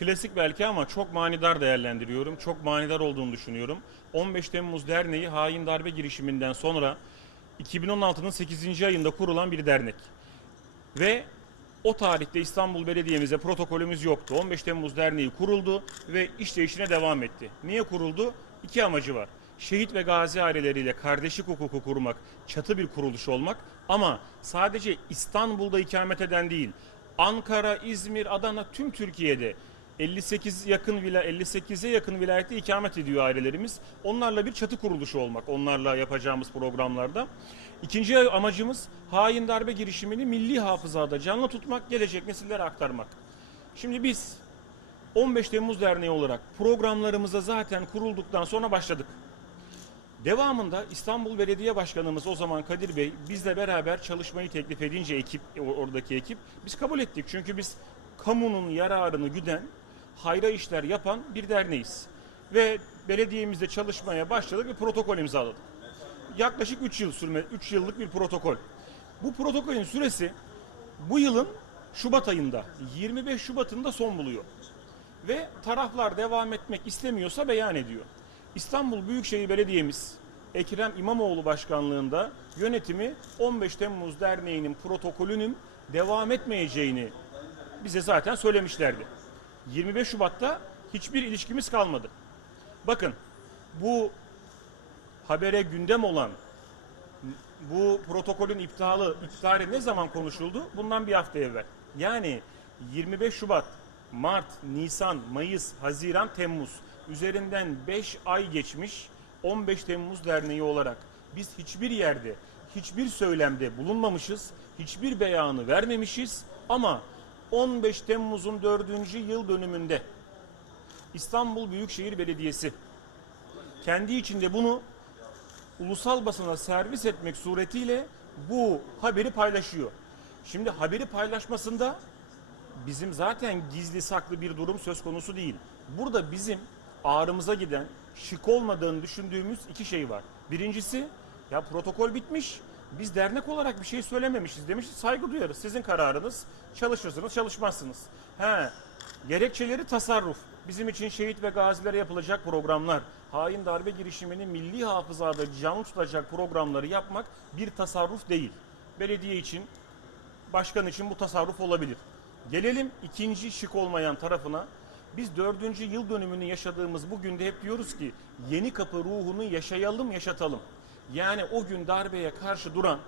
Klasik belki ama çok manidar değerlendiriyorum. Çok manidar olduğunu düşünüyorum. 15 Temmuz Derneği hain darbe girişiminden sonra 2016'nın 8. ayında kurulan bir dernek. Ve o tarihte İstanbul Belediye'mize protokolümüz yoktu. 15 Temmuz Derneği kuruldu ve işleyişine devam etti. Niye kuruldu? İki amacı var. Şehit ve gazi aileleriyle kardeşlik hukuku kurmak, çatı bir kuruluş olmak ama sadece İstanbul'da ikamet eden değil, Ankara, İzmir, Adana tüm Türkiye'de 58 yakın vila 58'e yakın vilayette ikamet ediyor ailelerimiz. Onlarla bir çatı kuruluşu olmak. Onlarla yapacağımız programlarda. İkinci amacımız hain darbe girişimini milli hafızada canlı tutmak, gelecek nesillere aktarmak. Şimdi biz 15 Temmuz Derneği olarak programlarımıza zaten kurulduktan sonra başladık. Devamında İstanbul Belediye Başkanımız o zaman Kadir Bey bizle beraber çalışmayı teklif edince ekip oradaki ekip biz kabul ettik. Çünkü biz kamunun yararını güden, hayra işler yapan bir derneğiz. Ve belediyemizde çalışmaya başladık ve protokol imzaladık. Yaklaşık 3 yıl sürme 3 yıllık bir protokol. Bu protokolün süresi bu yılın Şubat ayında 25 Şubat'ında son buluyor. Ve taraflar devam etmek istemiyorsa beyan ediyor. İstanbul Büyükşehir Belediye'miz Ekrem İmamoğlu başkanlığında yönetimi 15 Temmuz Derneği'nin protokolünün devam etmeyeceğini bize zaten söylemişlerdi. 25 Şubat'ta hiçbir ilişkimiz kalmadı. Bakın bu habere gündem olan bu protokolün iptali, iptali ne zaman konuşuldu? Bundan bir hafta evvel. Yani 25 Şubat, Mart, Nisan, Mayıs, Haziran, Temmuz üzerinden 5 ay geçmiş 15 Temmuz Derneği olarak biz hiçbir yerde, hiçbir söylemde bulunmamışız, hiçbir beyanı vermemişiz ama 15 Temmuz'un 4. yıl dönümünde İstanbul Büyükşehir Belediyesi kendi içinde bunu ulusal basına servis etmek suretiyle bu haberi paylaşıyor. Şimdi haberi paylaşmasında bizim zaten gizli saklı bir durum söz konusu değil. Burada bizim ağrımıza giden, şık olmadığını düşündüğümüz iki şey var. Birincisi ya protokol bitmiş. Biz dernek olarak bir şey söylememişiz demişiz. Saygı duyarız. Sizin kararınız. Çalışırsınız, çalışmazsınız. He. Gerekçeleri tasarruf. Bizim için şehit ve gazilere yapılacak programlar, hain darbe girişimini milli hafızada canlı tutacak programları yapmak bir tasarruf değil. Belediye için, başkan için bu tasarruf olabilir. Gelelim ikinci şık olmayan tarafına. Biz dördüncü yıl dönümünü yaşadığımız bu günde hep diyoruz ki yeni kapı ruhunu yaşayalım, yaşatalım. Yani o gün darbeye karşı duran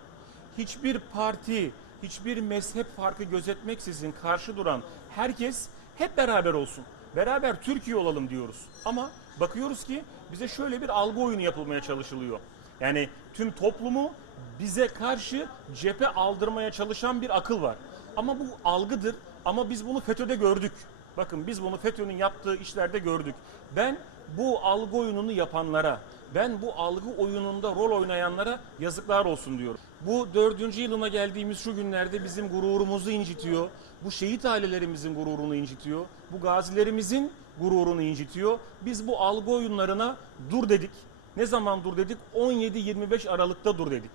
hiçbir parti, hiçbir mezhep farkı gözetmeksizin karşı duran herkes hep beraber olsun. Beraber Türkiye olalım diyoruz. Ama bakıyoruz ki bize şöyle bir algı oyunu yapılmaya çalışılıyor. Yani tüm toplumu bize karşı cephe aldırmaya çalışan bir akıl var. Ama bu algıdır. Ama biz bunu FETÖ'de gördük. Bakın biz bunu FETÖ'nün yaptığı işlerde gördük. Ben bu algı oyununu yapanlara, ben bu algı oyununda rol oynayanlara yazıklar olsun diyorum. Bu dördüncü yılına geldiğimiz şu günlerde bizim gururumuzu incitiyor. Bu şehit ailelerimizin gururunu incitiyor. Bu gazilerimizin gururunu incitiyor. Biz bu algı oyunlarına dur dedik. Ne zaman dur dedik? 17-25 Aralık'ta dur dedik.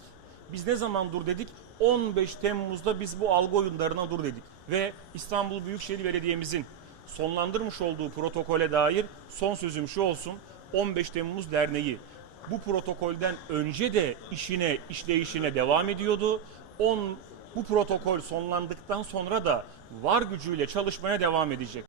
Biz ne zaman dur dedik? 15 Temmuz'da biz bu algı oyunlarına dur dedik. Ve İstanbul Büyükşehir Belediye'mizin sonlandırmış olduğu protokole dair son sözüm şu olsun. 15 Temmuz Derneği bu protokolden önce de işine, işleyişine devam ediyordu. 10 bu protokol sonlandıktan sonra da var gücüyle çalışmaya devam edecek.